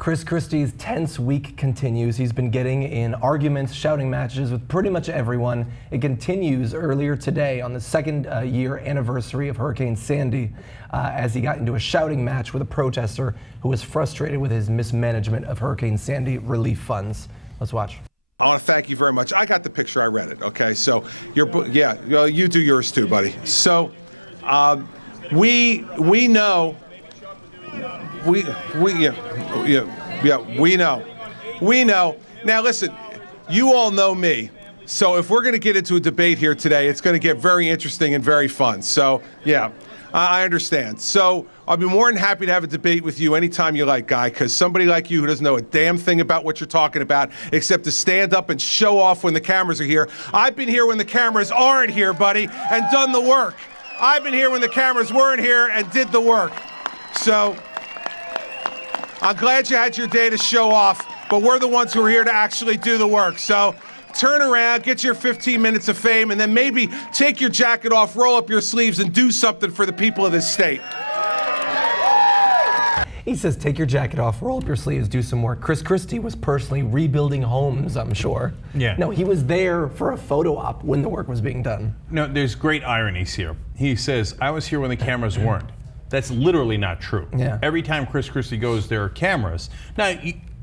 Chris Christie's tense week continues. He's been getting in arguments, shouting matches with pretty much everyone. It continues earlier today on the second year anniversary of Hurricane Sandy as he got into a shouting match with a protester who was frustrated with his mismanagement of Hurricane Sandy relief funds. Let's watch. I want to thank you very much. I got the picture. I read it. Okay, so you do yours too, buddy. So we know. We know. Now listen, you all know me. So if we're going to get into a debate here today, it's going to get very interesting and very fun. So yeah, I understand. So I'll be more than happy to have a debate with you anytime you like, Guy, because somebody like you who doesn't know a damn thing about what you're talking about except to stand up and show off when the cameras are here. I've been here when the cameras aren't here, buddy, and done the work. I've been here when the cameras weren't here and did the work. So I'm glad you had your day to show off, but we're the ones who are here to actually do the work. So turn around, get your 15 minutes of fame, and then maybe take your jacket off, roll up your sleeves, and do something for the people of this state. He says, take your jacket off, roll up your sleeves, do some work. Chris Christie was personally rebuilding homes, I'm sure. Yeah. No, he was there for a photo op when the work was being done. No, there's great ironies here. He says, I was here when the cameras weren't. That's literally not true. Yeah. Every time Chris Christie goes, there are cameras. Now,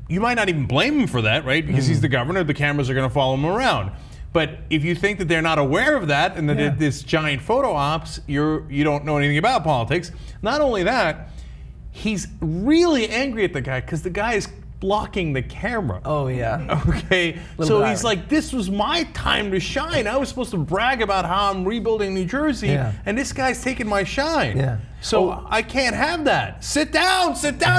you might not even blame him for that, right? Because he's the governor, the cameras are going to follow him around. But if you think that they're not aware of that and that this giant photo ops, you don't know anything about politics. Not only that, he's really angry at the guy because the guy is blocking the camera. Oh, yeah. Okay, so he's like, this was my time to shine. I was supposed to brag about how I'm rebuilding New Jersey, and this guy's taking my shine. Yeah. So I can't have that. Sit down,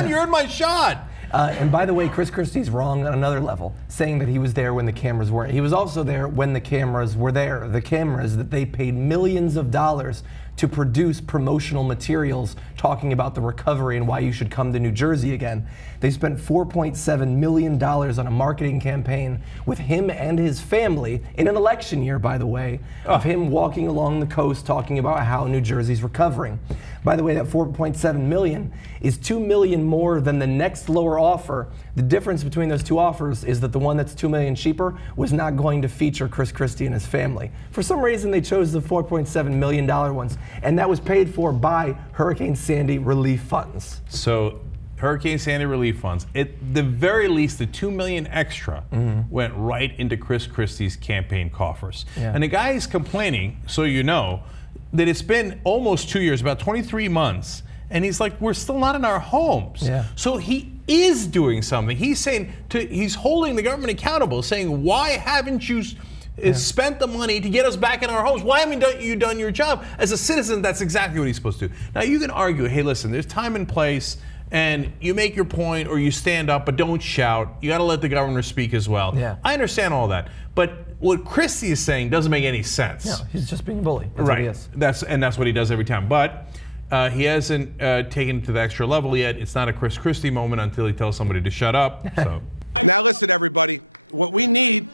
you earned my shot. And by the way, Chris Christie's wrong on another level, saying that he was there when the cameras weren't. He was also there when the cameras were there. The cameras that they paid millions of dollars to produce promotional materials talking about the recovery and why you should come to New Jersey again. They spent $4.7 million on a marketing campaign with him and his family in an election year, by the way, of him walking along the coast talking about how New Jersey's recovering. By the way, that $4.7 million is $2 million more than the next lower offer. The difference between those two offers is that the one that's $2 million cheaper was not going to feature Chris Christie and his family. For some reason, they chose the $4.7 million ones, and that was paid for by Hurricane Sandy relief funds. So Hurricane Sandy relief funds, at the very least, the $2 million extra went right into Chris Christie's campaign coffers. Yeah. And the guy is complaining, so you know, that it's been almost 2 years, about 23 months, and he's like, we're still not in our homes. Yeah. So he is doing something. He's saying, he's holding the government accountable, saying, why haven't you spent the money to get us back in our homes? Why haven't you done your job? As a citizen, that's exactly what he's supposed to do. Now, you can argue, hey, listen, there's time and place, and you make your point or you stand up, but don't shout. You got to let the governor speak as well. Yeah. I understand all that. But what Christie is saying doesn't make any sense. No, he's just being a bully. That's right. what he is. That's what he does every time. But he hasn't taken it to the extra level yet. It's not a Chris Christie moment until he tells somebody to shut up. So Now listen, everybody. What we need,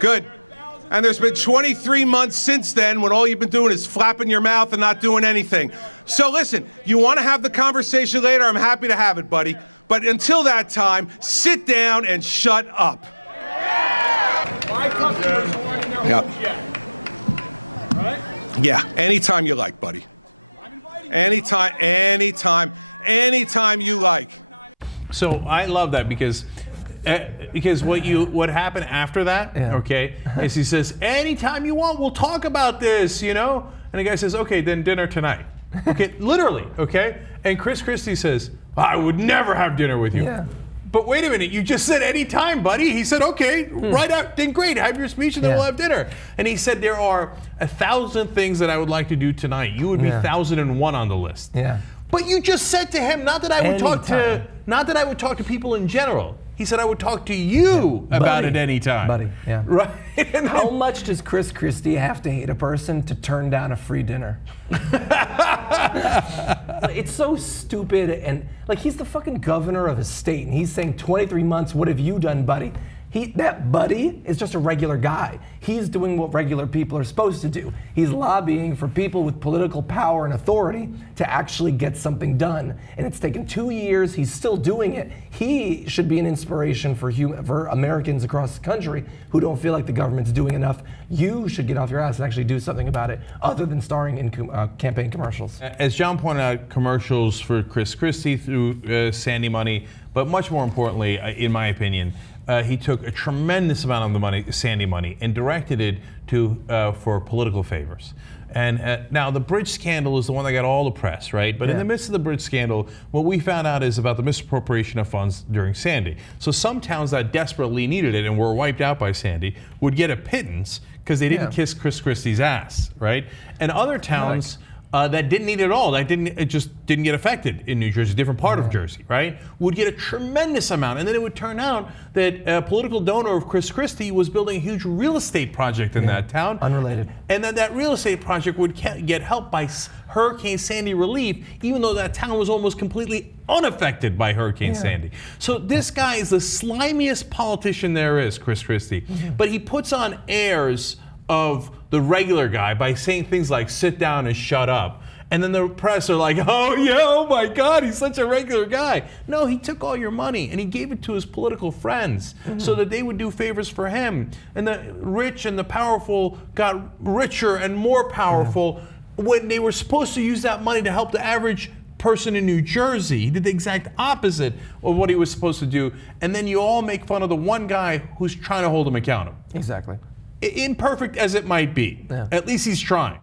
good. And there's been 23 months since then when all you've been doing is flapping your mouth and not doing anything. So listen, you want to have the conversation later, I'm happy to have it, buddy. But until that time, sit down and shut up. My customers aren't in their homes yet. Right? Yeah, anytime you like, buddy. Anytime you like. So I love that because what happened after that, okay, is he says, anytime you want, we'll talk about this, you know? And the guy says, okay, then dinner tonight. Okay, literally, okay? And Chris Christie says, I would never have dinner with you. Yeah. But wait a minute, you just said anytime, buddy. He said, okay, right out, then great, have your speech and then we'll have dinner. And he said, there are 1,000 things that I would like to do tonight. You would be 1,001 on the list. Yeah. But you just said to him, not that I would talk to people in general. He said, I would talk to you about it anytime. Buddy, yeah. Right? How much does Chris Christie have to hate a person to turn down a free dinner? It's so stupid, and like, he's the fucking governor of his state, and he's saying 23 months, what have you done, buddy? That buddy is just a regular guy. He's doing what regular people are supposed to do. He's lobbying for people with political power and authority to actually get something done. And it's taken 2 years. He's still doing it. He should be an inspiration for Americans across the country who don't feel like the government's doing enough. You should get off your ass and actually do something about it, other than starring in campaign commercials. As John pointed out, commercials for Chris Christie through Sandy money, but much more importantly, in my opinion, he took a tremendous amount of the money, Sandy money, and directed it for political favors. And now the bridge scandal is the one that got all the press, right? But in the midst of the bridge scandal, what we found out is about the misappropriation of funds during Sandy. So some towns that desperately needed it and were wiped out by Sandy would get a pittance because they didn't kiss Chris Christie's ass, right? And other towns that didn't need it at all, it just didn't get affected in New Jersey, a different part of Jersey, right? Would get a tremendous amount. And then it would turn out that a political donor of Chris Christie was building a huge real estate project in that town. Unrelated. And then that real estate project would get help by Hurricane Sandy relief, even though that town was almost completely unaffected by Hurricane Sandy. So this guy is the slimiest politician there is, Chris Christie. But he puts on airs of the regular guy by saying things like sit down and shut up. And then the press are like, oh yeah, oh my God, he's such a regular guy. No, he took all your money and he gave it to his political friends so that they would do favors for him. And the rich and the powerful got richer and more powerful when they were supposed to use that money to help the average person in New Jersey. He did the exact opposite of what he was supposed to do. And then you all make fun of the one guy who's trying to hold him accountable. Exactly. Imperfect as it might be, at least he's trying.